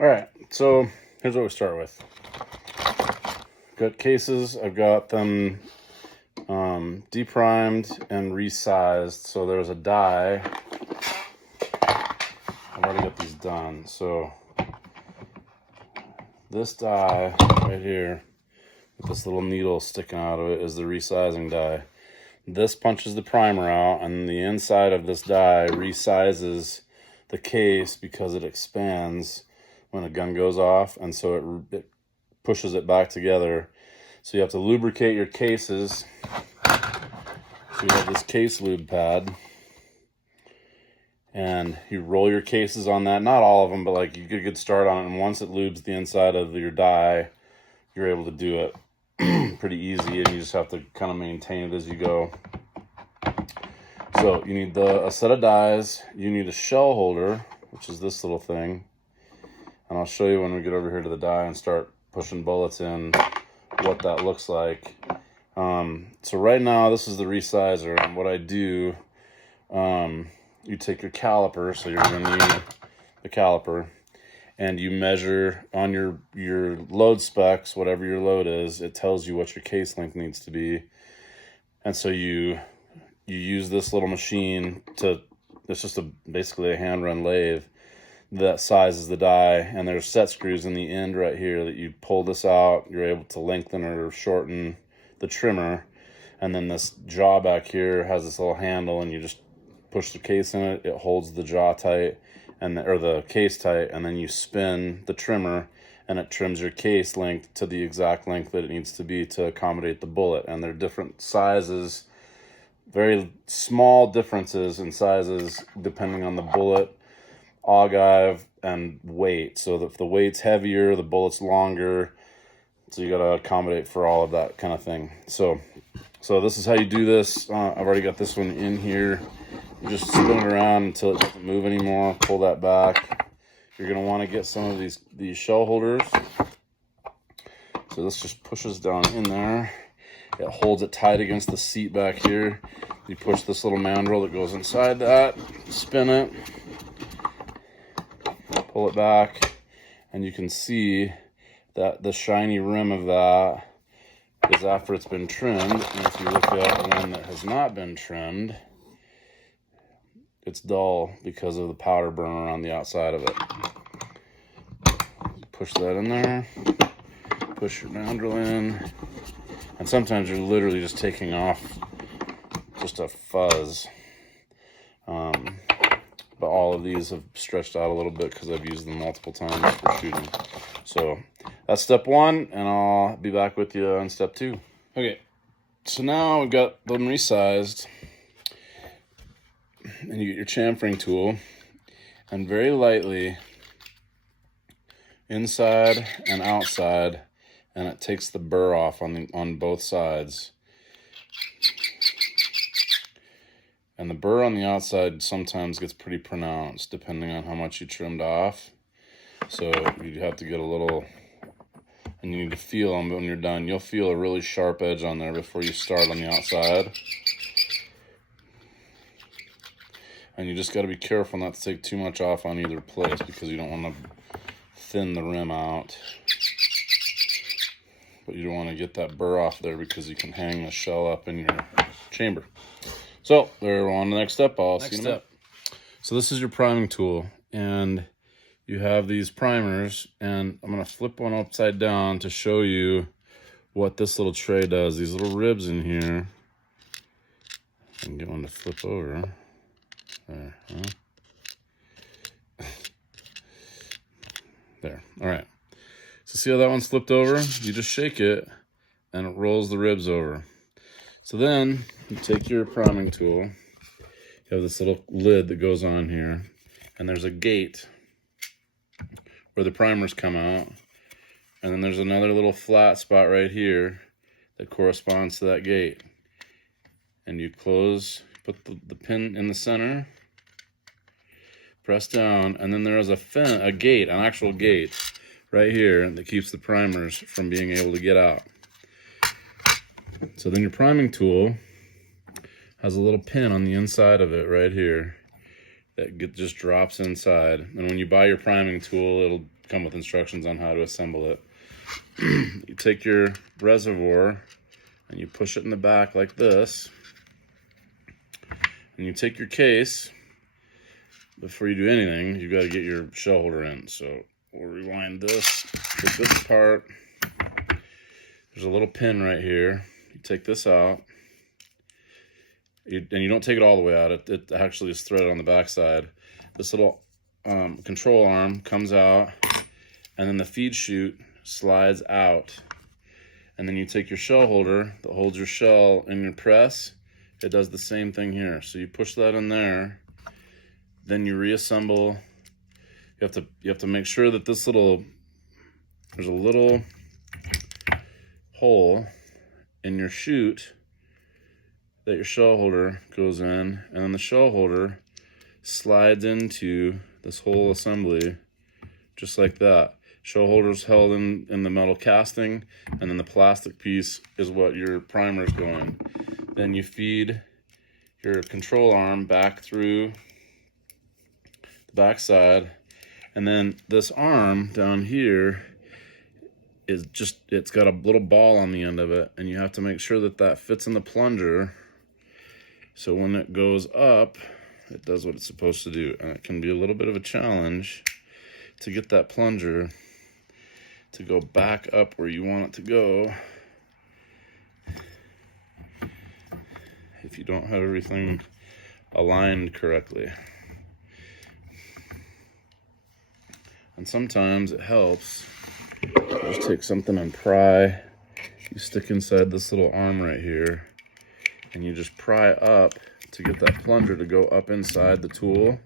All right, so here's what we start with. Got cases. I've got them deprimed and resized. So there's a die. I've already got these done. So this die right here, with this little needle sticking out of it, is the resizing die. This punches the primer out, and the inside of this die resizes the case because it expands when a gun goes off, and so it pushes it back together. So you have to lubricate your cases. So you have this case lube pad, and you roll your cases on that. Not all of them, but like you get a good start on it, and once it lubes the inside of your die, you're able to do it pretty easy, and you just have to kind of maintain it as you go. So you need a set of dies. You need a shell holder, which is this little thing. And I'll show you when we get over here to the die and start pushing bullets in what that looks like. So right now, this is the resizer. And what I do, you take your caliper, so you're going to need the caliper, and you measure on your load specs, whatever your load is. It tells you what your case length needs to be. And so you use this little machine it's just basically a hand-run lathe that sizes the die, and there's set screws in the end right here that you pull this out. You're able to lengthen or shorten the trimmer, and then this jaw back here has this little handle, and you just push the case in it. It holds the jaw tight, or the case tight, and then you spin the trimmer, and it trims your case length to the exact length that it needs to be to accommodate the bullet. And they're different sizes, very small differences in sizes depending on the bullet, ogive, and weight. So if the weight's heavier, the bullet's longer. So you got to accommodate for all of that kind of thing. So this is how you do this. I've already got this one in here. You just spin it around until it doesn't move anymore. Pull that back. You're going to want to get some of these shell holders. So this just pushes down in there. It holds it tight against the seat back here. You push this little mandrel that goes inside that, spin it, pull it back, and you can see that the shiny rim of that is after it's been trimmed. And if you look at one that has not been trimmed, it's dull because of the powder burner on the outside of it. Push that in there, push your mandrel in, and sometimes you're literally just taking off just a fuzz. But all of these have stretched out a little bit because I've used them multiple times for shooting. So that's step one, and I'll be back with you on step two. Okay, so now we've got them resized, and you get your chamfering tool, and very lightly inside and outside, and it takes the burr off on both sides. And the burr on the outside sometimes gets pretty pronounced depending on how much you trimmed off. So you have to get a little, and you need to feel them when you're done. You'll feel a really sharp edge on there before you start on the outside. And you just got to be careful not to take too much off on either place because you don't want to thin the rim out. But you don't want to get that burr off there because you can hang the shell up in your chamber. So we're on to the next step. I'll see you in a minute. So this is your priming tool, and you have these primers, and I'm going to flip one upside down to show you what this little tray does. These little ribs in here, I can get one to flip over. There, huh? There. All right. So see how that one's flipped over? You just shake it, and it rolls the ribs over. So then you take your priming tool. You have this little lid that goes on here, and there's a gate where the primers come out, and then there's another little flat spot right here that corresponds to that gate. And you close, put the pin in the center, press down, and then there is a gate, an actual gate right here that keeps the primers from being able to get out. So then your priming tool has a little pin on the inside of it right here that just drops inside. And when you buy your priming tool, it'll come with instructions on how to assemble it. You take your reservoir and you push it in the back like this. And you take your case. Before you do anything, you've got to get your shell holder in. So we'll rewind this, get this part. There's a little pin right here. You take this out. And you don't take it all the way out. It actually is threaded on the back side. This little control arm comes out, and then the feed chute slides out. And then you take your shell holder that holds your shell in your press. It does the same thing here. So you push that in there. Then you reassemble. You have to make sure that there's a little hole in your chute that your shell holder goes in, and then the shell holder slides into this whole assembly just like that. Shell holder's held in the metal casting, and then the plastic piece is what your primer's going. Then you feed your control arm back through the backside, and then this arm down here is it's got a little ball on the end of it, and you have to make sure that that fits in the plunger, so when it goes up, it does what it's supposed to do. And it can be a little bit of a challenge to get that plunger to go back up where you want it to go if you don't have everything aligned correctly. And sometimes it helps. Just take something and pry. You stick inside this little arm right here, and you just pry up to get that plunger to go up inside the tool.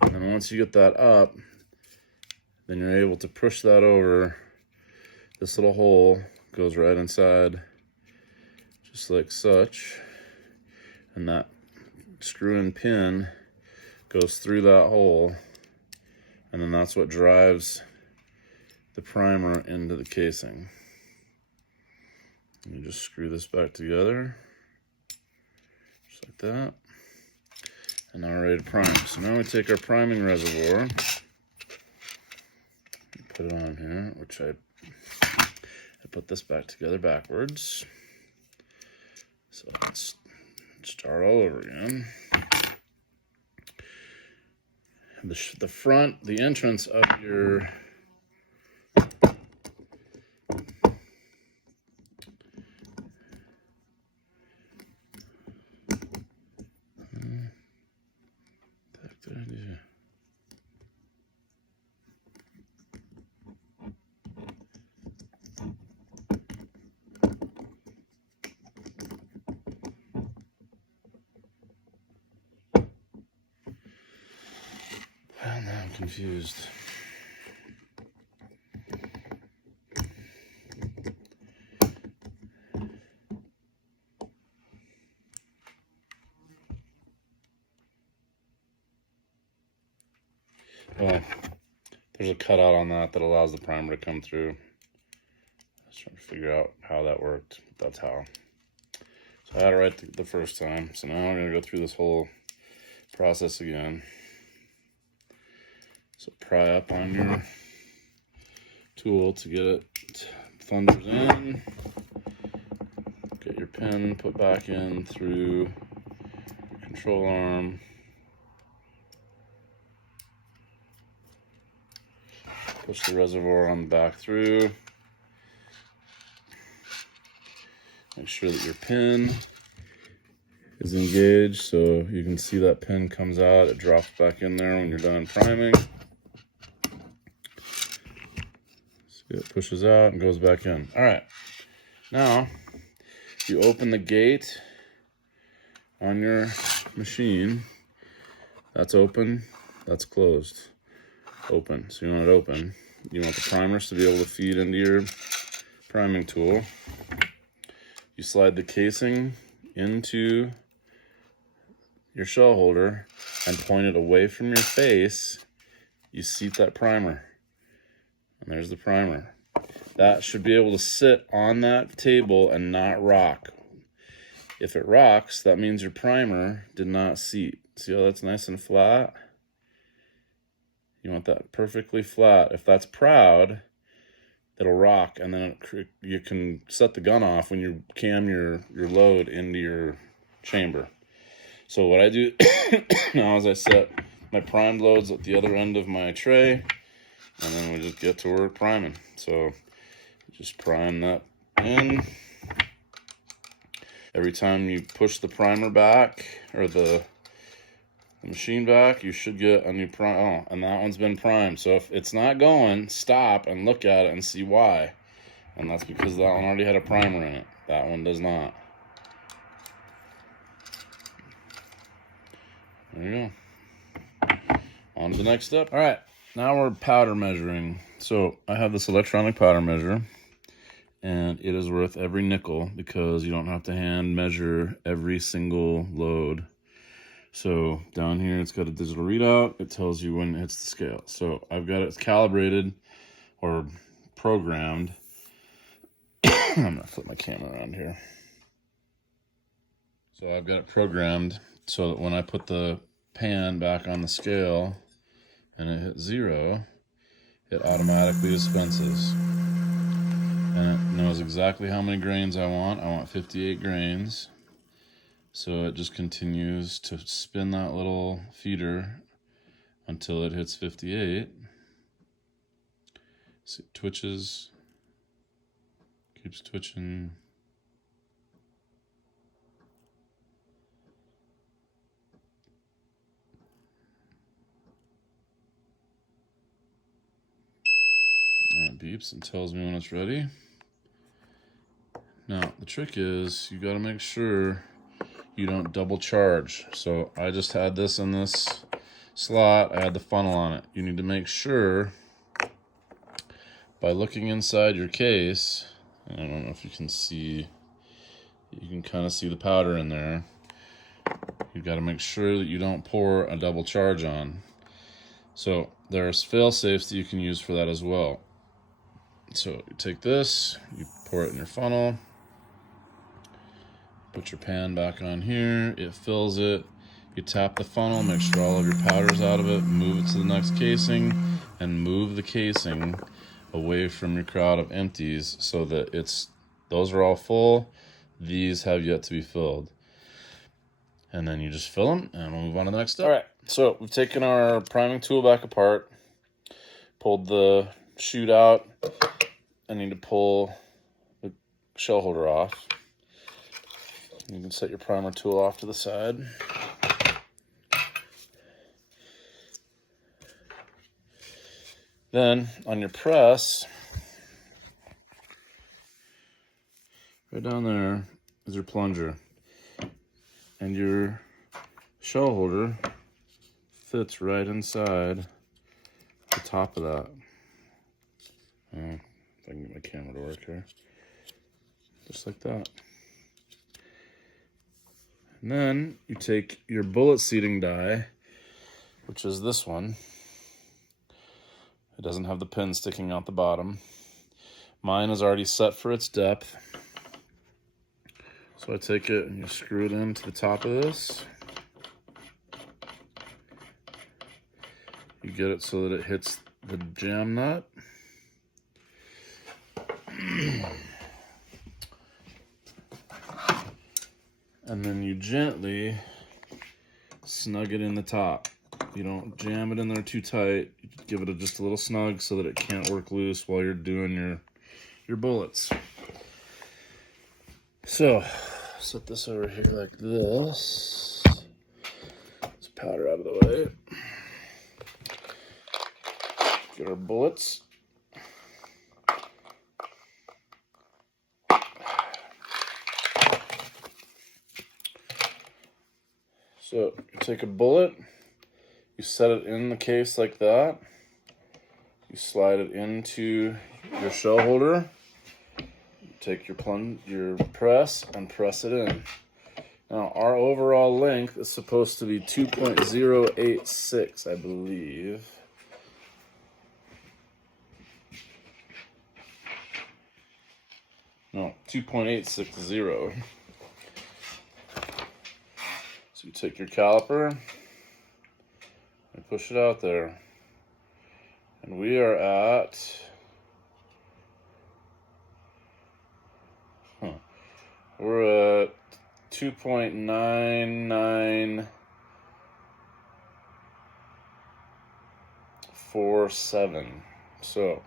And then once you get that up, then you're able to push that over. This little hole goes right inside, just like such. And that screw-in pin goes through that hole. And then that's what drives the primer into the casing. And you just screw this back together, just like that. And now we're ready to prime. So now we take our priming reservoir, put it on here, which I put this back together backwards. So let's start all over again. The front, the entrance of your now I'm confused. Well, there's a cutout on that allows the primer to come through. I was trying to figure out how that worked. That's how. So I had it right the first time. So now I'm going to go through this whole process again. So pry up on your tool to get it plungers in. Get your pin put back in through your control arm. Push the reservoir on the back through. Make sure that your pin is engaged so you can see that pin comes out. It drops back in there when you're done priming. See, it pushes out and goes back in. All right. Now, you open the gate on your machine. That's open. That's closed. Open. So you want it open. You want the primers to be able to feed into your priming tool. You slide the casing into your shell holder and point it away from your face. You seat that primer. And there's the primer. That should be able to sit on that table and not rock. If it rocks, that means your primer did not seat. See how that's nice and flat? You want that perfectly flat. If that's proud, it'll rock, and then you can set the gun off when you cam your load into your chamber. So what I do now is I set my primed loads at the other end of my tray, and then we just get to work priming. So just prime that in. Every time you push the primer back, or the machine back, you should get a new prime. Oh, and that one's been primed. So if it's not going, stop and look at it and see why. And that's because that one already had a primer in it. That one does not. There you go. On to the next step. All right, now we're powder measuring. So I have this electronic powder measure, and it is worth every nickel because you don't have to hand measure every single load. So down here, it's got a digital readout. It tells you when it hits the scale. So I've got it calibrated or programmed. I'm gonna flip my camera around here. So I've got it programmed so that when I put the pan back on the scale and it hits 0, it automatically dispenses. And it knows exactly how many grains I want. I want 58 grains. So it just continues to spin that little feeder until it hits 58. See, it twitches, keeps twitching. And it beeps and tells me when it's ready. Now, the trick is you gotta make sure you don't double charge. So I just had this in this slot. I had the funnel on it. You need to make sure by looking inside your case, I don't know if you can see, you can kind of see the powder in there. You've got to make sure that you don't pour a double charge on. So there's fail safes that you can use for that as well. So you take this, you pour it in your funnel, put your pan back on here, it fills it. You tap the funnel, make sure all of your powder's out of it, move it to the next casing, and move the casing away from your crowd of empties so that those are all full, these have yet to be filled. And then you just fill them, and we'll move on to the next step. All right, so we've taken our priming tool back apart, pulled the chute out. I need to pull the shell holder off. You can set your primer tool off to the side. Then on your press, right down there is your plunger. And your shell holder fits right inside the top of that. If I can get my camera to work here. Just like that. And then you take your bullet seating die, which is this one. It doesn't have the pin sticking out the bottom. Mine is already set for its depth. So I take it and you screw it into the top of this. You get it so that it hits the jam nut. And then you gently snug it in the top. You don't jam it in there too tight. You give it just a little snug so that it can't work loose while you're doing your bullets. So, set this over here like this. Let's powder out of the way. Get our bullets. So, you take a bullet, you set it in the case like that. You slide it into your shell holder. Take your press and press it in. Now, our overall length is supposed to be 2.086, I believe. No, 2.860. So you take your caliper and push it out there. And we are at we're at 2.9947. So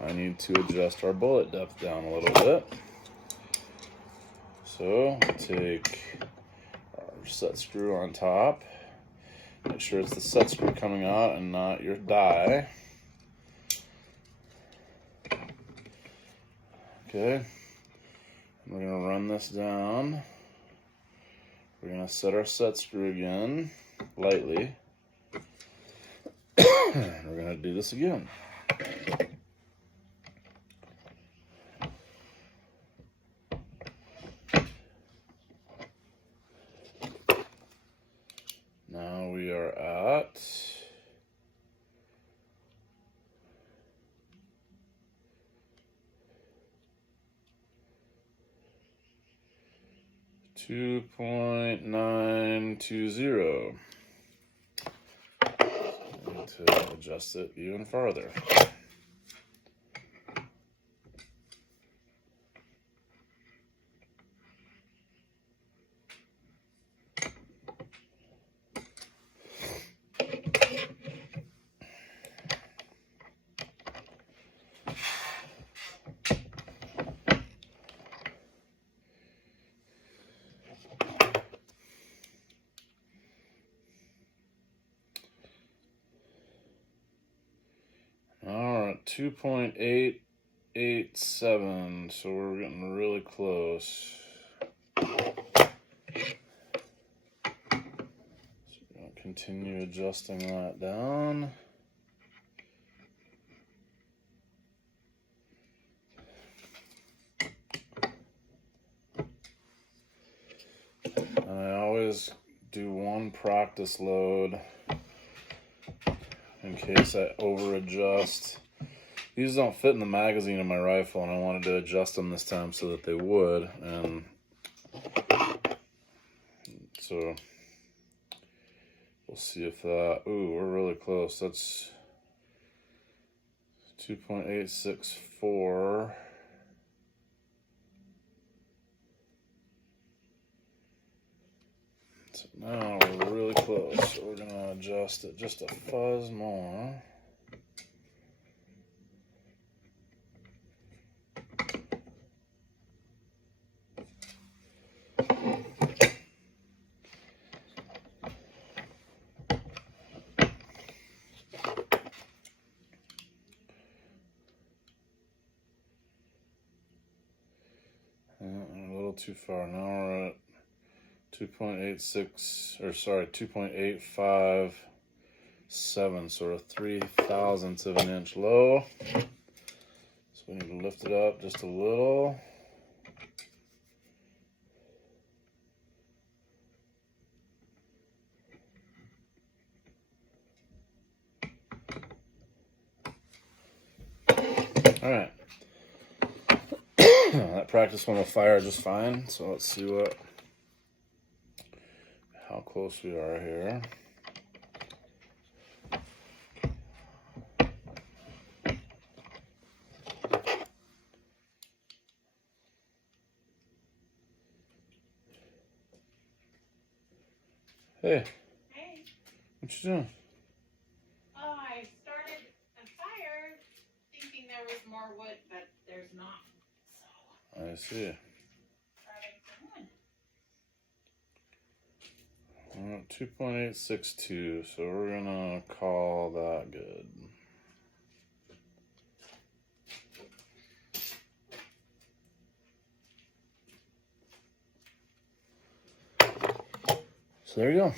I need to adjust our bullet depth down a little bit. So take our set screw on top. Make sure it's the set screw coming out and not your die. Okay. We're going to run this down. We're going to set our set screw again, lightly. We're going to do this again. Now we are at 2.920. I need to adjust it even farther. All right, 2.887, so we're getting really close. So we're going to continue adjusting that down. And I always do one practice load in case I over adjust. These don't fit in the magazine of my rifle, and I wanted to adjust them this time so that they would. And so we'll see if that, ooh, we're really close. That's 2.864. So now we're really close. So we're gonna adjust it just a fuzz more. A little too far. Now we're at 2.86, or sorry, 2.857, sort of 3/1000ths of an inch low. So we need to lift it up just a little. All right. That practice one will fire just fine. So let's see how close we are here. Hey. Hey. What you doing? Oh, I started a fire thinking there was more wood, but there's not. So I see. We're at 2.862, so we're gonna call that good. So there you go.